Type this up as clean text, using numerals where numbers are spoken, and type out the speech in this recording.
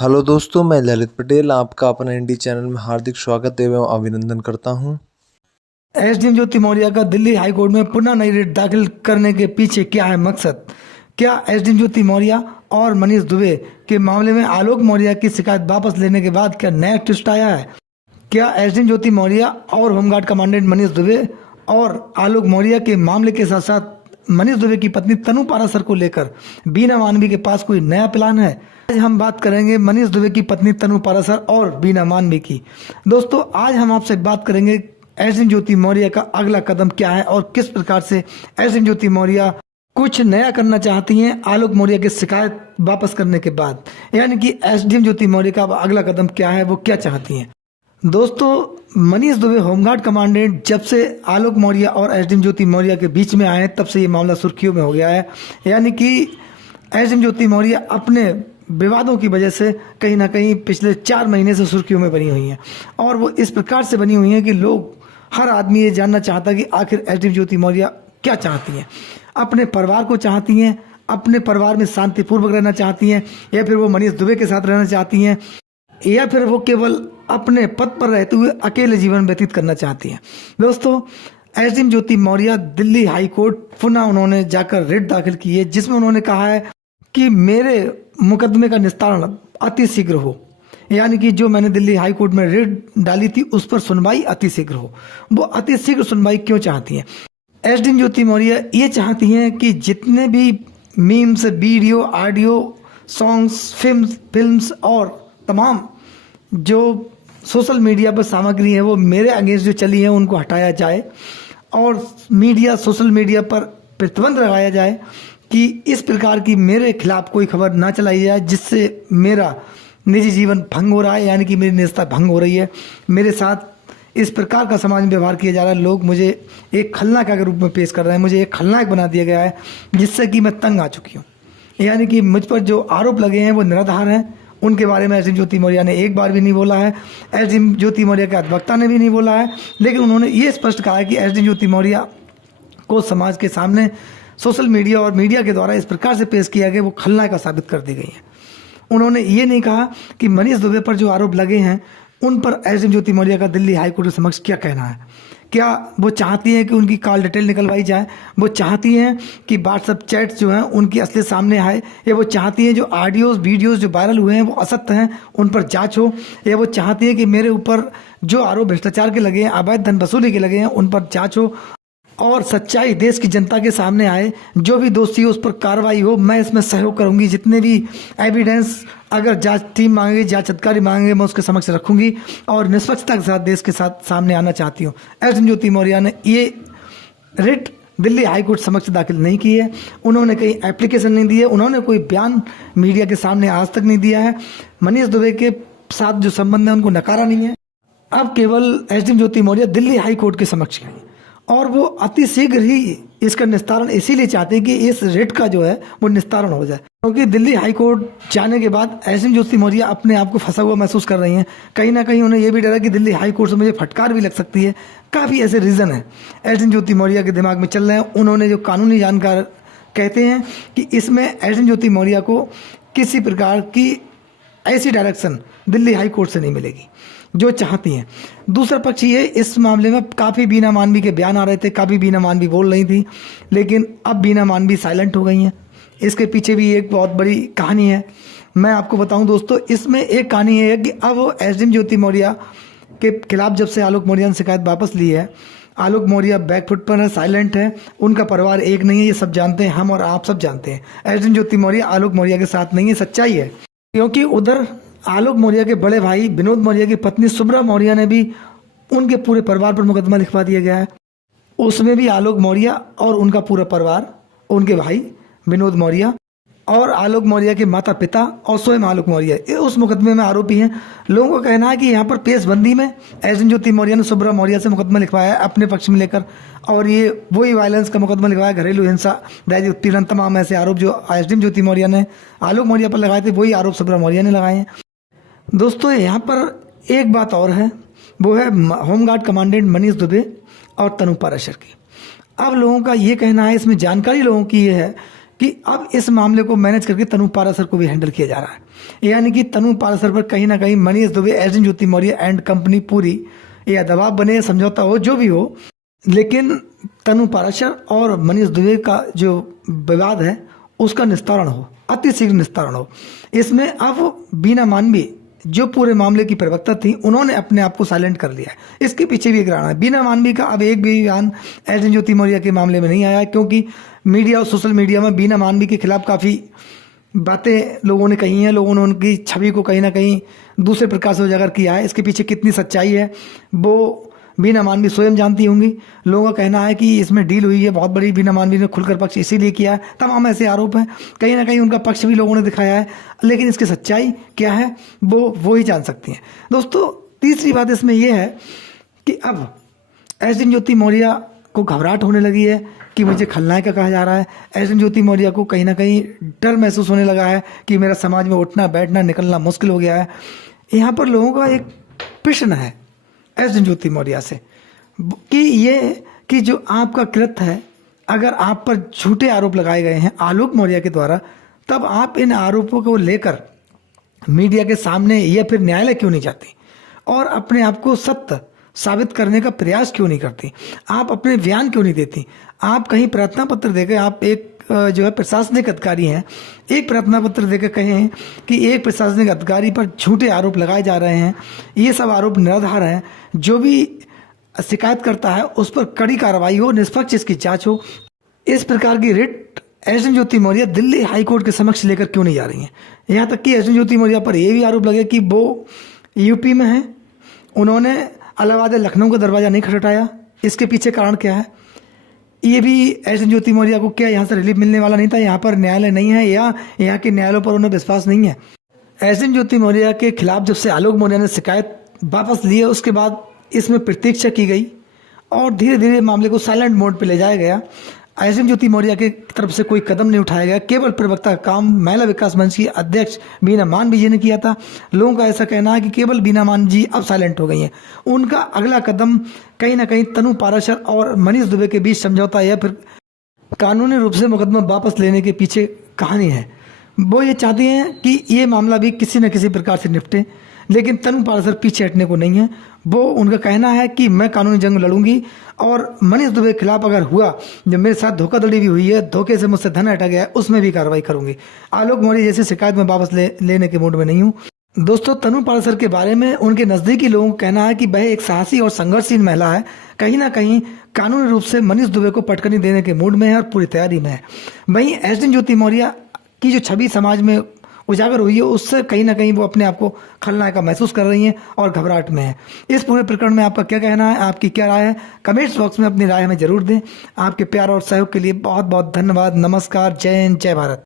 Hello दोस्तों, मैं ललित पटेल आपका अपना इंडी चैनल में हार्दिक स्वागत एवं अभिनंदन करता हूं। एसडीएम ज्योति मौर्य का दिल्ली हाई कोर्ट में पुनः नई रिट दाखिल करने के पीछे क्या है मकसद? क्या एसडीएम ज्योति मौर्य और मनीष दुबे के मामले में आलोक मौर्य की शिकायत वापस लेने के बाद क्या नया ट्विस्ट आया है? क्या एसडीएम ज्योति मौर्य और होमगार्ड कमांडेंट मनीष दुबे और आलोक मौर्य के मामले के साथ साथ मनीष दुबे की पत्नी तनु पारासर को लेकर बीना मानवी के पास कोई नया प्लान है? आज हम बात करेंगे मनीष दुबे की पत्नी तनु पारासर और बीना मानवी की। दोस्तों, आज हम आपसे बात करेंगे एसडीएम ज्योति मौर्य का अगला कदम क्या है और किस प्रकार से एसडीएम ज्योति मौर्य कुछ नया करना चाहती हैं आलोक मौर्य की शिकायत वापस करने के बाद। यानी कि एसडीएम ज्योति मौर्य का अगला कदम क्या है, वो क्या चाहती हैं। दोस्तों, मनीष दुबे होमगार्ड कमांडेंट जब से आलोक मौर्य और एसडीएम ज्योति मौर्य के बीच में आए तब से ये मामला सुर्खियों में हो गया है। यानी कि एसडीएम ज्योति मौर्य अपने विवादों की वजह से कहीं ना कहीं पिछले 4 महीने से सुर्खियों में बनी हुई हैं और वो इस प्रकार से बनी हुई हैं कि लोग, हर आदमी ये जानना चाहता है कि आखिर एसडीएम ज्योति मौर्य क्या चाहती हैं। अपने परिवार को चाहती हैं, अपने परिवार में शांतिपूर्वक रहना चाहती हैं, या फिर वो मनीष दुबे के साथ रहना चाहती हैं, या फिर वो केवल अपने पद पर रहते हुए अकेले जीवन व्यतीत करना चाहती हैं। दोस्तों, एसडीएम ज्योति मौर्य दिल्ली हाई कोर्ट पुनः उन्होंने जाकर रिट दाखिल की है, जिसमें उन्होंने कहा है कि मेरे मुकदमे का निस्तारण अति शीघ्र हो। यानी कि जो मैंने दिल्ली हाई कोर्ट में रिट डाली थी उस पर सुनवाई अति शीघ्र हो। वो अति शीघ्र सुनवाई क्यों चाहती हैं? एसडीएम ज्योति मौर्य ये चाहती हैं कि जितने भी memes, video, audio, songs, films और तमाम जो सोशल मीडिया पर सामग्री है वो मेरे अगेंस्ट जो चली है उनको हटाया जाए और मीडिया, सोशल मीडिया पर प्रतिबंध लगाया जाए कि इस प्रकार की मेरे खिलाफ कोई खबर ना चलाई जाए जिससे मेरा निजी जीवन भंग हो रहा है। यानी कि मेरी निजता भंग हो रही है, मेरे साथ इस प्रकार का समाज में व्यवहार किया जा रहा है, लोग मुझे एक खलनायक के रूप में पेश कर रहे हैं, मुझे एक खलनायक बना दिया गया है जिससे कि मैं तंग आ चुकी हूँ। यानी कि मुझ पर जो आरोप लगे हैं वो निराधार हैं, उनके बारे में एसडीएम ज्योति मौर्य ने एक बार भी नहीं बोला है। एसडीएम ज्योति मौर्य के अधिवक्ता ने भी नहीं बोला है, लेकिन उन्होंने ये स्पष्ट कहा है कि एसडीएम ज्योति मौर्य को समाज के सामने सोशल मीडिया और मीडिया के द्वारा इस प्रकार से पेश किया गया वो खलनायक साबित कर दी गई है। उन्होंने ये नहीं कहा कि मनीष दुबे पर जो आरोप लगे हैं उन पर एसडीएम ज्योति मौर्य का दिल्ली हाई कोर्ट के समक्ष क्या कहना है। क्या वो चाहती हैं कि उनकी कॉल डिटेल निकलवाई जाए? वो चाहती हैं कि व्हाट्सएप चैट्स जो हैं उनकी असलियत सामने आए? या वो चाहती हैं जो ऑडियोज़, वीडियोज़ जो वायरल हुए हैं वो असत्य हैं, उन पर जांच हो? या वो चाहती हैं कि मेरे ऊपर जो आरोप भ्रष्टाचार के लगे हैं, अवैध धन वसूली के लगे हैं, उन पर जांच हो और सच्चाई देश की जनता के सामने आए? जो भी दोषी हो उस पर कार्रवाई हो। मैं इसमें सहयोग करूंगी, जितने भी एविडेंस अगर जांच टीम मांगेगी, जांच अधिकारी मांगेंगे, मैं उसके समक्ष रखूंगी और निष्पक्षता के साथ देश के साथ सामने आना चाहती हूँ। एसडीएम ज्योति मौर्य ने ये रिट दिल्ली हाई कोर्ट समक्ष दाखिल नहीं की है, उन्होंने कहीं एप्लीकेशन नहीं दी है, उन्होंने कोई बयान मीडिया के सामने आज तक नहीं दिया है। मनीष दुबे के साथ जो संबंध है उनको नकारा नहीं है। अब केवल एसडीएम ज्योति मौर्य दिल्ली हाई कोर्ट के समक्ष गई और वो अति शीघ्र ही इसका निस्तारण इसीलिए चाहते हैं कि इस रिट का जो है वो निस्तारण हो जाए, क्योंकि दिल्ली हाई कोर्ट जाने के बाद एसडीएम ज्योति मौर्य अपने आप को फंसा हुआ महसूस कर रही हैं। कहीं ना कहीं उन्हें यह भी डर है कि दिल्ली हाई कोर्ट से मुझे फटकार भी लग सकती है। काफ़ी ऐसे रीज़न है एसडीएम ज्योति मौर्य के दिमाग में चल रहे हैं। उन्होंने जो कानूनी जानकार कहते हैं कि इसमें एसडीएम ज्योति मौर्य को किसी प्रकार की ऐसी डायरेक्शन दिल्ली हाई कोर्ट से नहीं मिलेगी जो चाहती हैं। दूसरा पक्ष ये, इस मामले में काफ़ी बीना मानवी के बयान आ रहे थे, काफ़ी बीना मानवी बोल रही थी, लेकिन अब बीना मानवी साइलेंट हो गई हैं। इसके पीछे भी एक बहुत बड़ी कहानी है। मैं आपको बताऊं दोस्तों, इसमें एक कहानी है कि अब एसडीएम ज्योति मौर्य के खिलाफ जब से आलोक मौर्य ने शिकायत वापस ली है, आलोक मौर्य बैकफुट पर है, साइलेंट है, उनका परिवार एक नहीं है, ये सब जानते हैं, हम और आप सब जानते हैं। एसडीएम ज्योति मौर्य आलोक मौर्य के साथ नहीं है, सच्चाई है। क्योंकि उधर आलोक मौर्य के बड़े भाई विनोद मौर्य की पत्नी शुभ्रा मौर्य ने भी, उनके पूरे परिवार पर मुकदमा लिखवा दिया गया है। उसमें भी आलोक मौर्य और उनका पूरा परिवार, उनके भाई विनोद मौर्य और आलोक मौर्य के माता पिता और स्वयं आलोक मौर्य उस मुकदमे में आरोपी हैं। लोगों का कहना है कि यहाँ पर पेशबंदी में एसडीएम ज्योति मौर्य ने शुभ्रा मौर्य से मुकदमा लिखवाया है अपने पक्ष में लेकर, और ये वही वायलेंस का मुकदमा लिखवाया, घरेलू हिंसा, दहेज उत्पीड़न, तमाम ऐसे आरोप जो एसडीएम ज्योति मौर्य ने आलोक मौर्य पर लगाए थे वही आरोप शुभ्रा मौर्य ने लगाए हैं। दोस्तों, यहाँ पर एक बात और है, वो है होमगार्ड कमांडेंट मनीष दुबे और तनु पाराशर की। अब लोगों का ये कहना है, इसमें जानकारी लोगों की ये है कि अब इस मामले को मैनेज करके तनु पाराशर को भी हैंडल किया जा रहा है। यानी कि तनु पाराशर पर कहीं ना कहीं Manish Dubey, SD Jyoti Maurya and company पूरी या दबाव बने, समझौता हो, जो भी हो, लेकिन तनु पाराशर और मनीष दुबे का जो विवाद है उसका निस्तारण हो, अति शीघ्र निस्तारण हो। इसमें अब बीना मानवी जो पूरे मामले की प्रवक्ता थी, उन्होंने अपने आप को साइलेंट कर लिया है। इसके पीछे भी एक कारण है। बीना मानवी का अब एक भी बयान एसडी ज्योति मौर्य के मामले में नहीं आया, क्योंकि मीडिया और सोशल मीडिया में बीना मानवी के खिलाफ काफ़ी बातें लोगों ने कही हैं। लोगों ने उनकी छवि को कहीं ना कहीं दूसरे प्रकार से उजागर किया है। इसके पीछे कितनी सच्चाई है वो बीना मानवी स्वयं जानती होंगी। लोगों का कहना है कि इसमें डील हुई है बहुत बड़ी, बीना मानवी ने खुलकर पक्ष इसीलिए किया है। तमाम ऐसे आरोप हैं, कहीं ना कहीं उनका पक्ष भी लोगों ने दिखाया है, लेकिन इसकी सच्चाई क्या है वो ही जान सकती हैं। दोस्तों, तीसरी बात इसमें यह है कि अब एसडी ज्योति मौर्य को घबराहट होने लगी है कि मुझे खलनायक का कहा जा रहा है। एसडी ज्योति मौर्य को कहीं ना कहीं डर महसूस होने लगा है कि मेरा समाज में उठना बैठना निकलना मुश्किल हो गया है। यहाँ पर लोगों का एक प्रश्न है एसडी ज्योति मौर्य से कि जो आपका कृत्य है, अगर आप पर झूठे आरोप लगाए गए हैं आलोक मौर्य के द्वारा, तब आप इन आरोपों को लेकर मीडिया के सामने या फिर न्यायालय क्यों नहीं जाती और अपने आप को सत्य साबित करने का प्रयास क्यों नहीं करती? आप अपने बयान क्यों नहीं देती? आप कहीं प्रार्थना पत्र देकर, आप एक जो है प्रशासनिक अधिकारी हैं, एक प्रार्थना पत्र देकर कहें कि एक प्रशासनिक अधिकारी पर झूठे आरोप लगाए जा रहे हैं, ये सब आरोप निराधार हैं, जो भी शिकायत करता है उस पर कड़ी कार्रवाई हो, निष्पक्ष इसकी जांच हो। इस प्रकार की रिट एसडी ज्योति मौर्य दिल्ली हाई कोर्ट के समक्ष लेकर क्यों नहीं जा रही हैं? यहाँ तक कि एसडी ज्योति मौर्य पर यह भी आरोप लगे कि वो यूपी में हैं, उन्होंने इलाहाबाद लखनऊ का दरवाजा नहीं खटखटाया। इसके पीछे कारण क्या है? ये भी एसडी ज्योति मौर्य को क्या यहाँ से रिलीफ मिलने वाला नहीं था? यहाँ पर न्यायालय नहीं है या यहाँ के न्यायालयों पर उन्हें विश्वास नहीं है? एसडी ज्योति मौर्य के खिलाफ जब से आलोक मौर्य ने शिकायत वापस ली है, उसके बाद इसमें प्रतीक्षा की गई और धीरे धीरे मामले को साइलेंट मोड पे ले जाया गया। एसडी ज्योति मौर्य की तरफ से कोई कदम नहीं उठाया गया। केवल प्रवक्ता का काम महिला विकास मंच की अध्यक्ष बीना मानवी जी ने किया था। लोगों का ऐसा कहना है कि केवल बीना मानवी जी अब साइलेंट हो गई हैं। उनका अगला कदम कहीं ना कहीं तनु पाराशर और मनीष दुबे के बीच समझौता या फिर कानूनी रूप से मुकदमा वापस लेने के पीछे कहानी है। वो ये चाहती हैं कि ये मामला भी किसी न किसी प्रकार से निपटे, लेकिन तनु पाराशर पीछे हटने को नहीं है। वो उनका कहना है कि मैं कानूनी जंग लड़ूंगी और मनीष दुबे के खिलाफ अगर हुआ, जब मेरे साथ धोखाधड़ी भी हुई है, धोखे से मुझसे धन हटा गया है, उसमें भी कार्रवाई करूंगी। आलोक मौर्य जैसी शिकायत में वापस लेने के मूड में नहीं हूँ। दोस्तों, तनु पाराशर के बारे में उनके नज़दीकी लोगों का कहना है कि वह एक साहसी और संघर्षशील महिला है, कहीं ना कहीं कानूनी रूप से मनीष दुबे को पटकनी देने के मूड में है और पूरी तैयारी में है। वहीं एसडी ज्योति मौर्य की जो छवि समाज में उजागर हुई है, उससे कहीं ना कहीं वो अपने आप को खलनायक का महसूस कर रही हैं और घबराहट में है। इस पूरे प्रकरण में आपका क्या कहना है, आपकी क्या राय है? कमेंट्स बॉक्स में अपनी राय हमें जरूर दें। आपके प्यार और सहयोग के लिए बहुत बहुत धन्यवाद। नमस्कार, जय हिंद, जय भारत।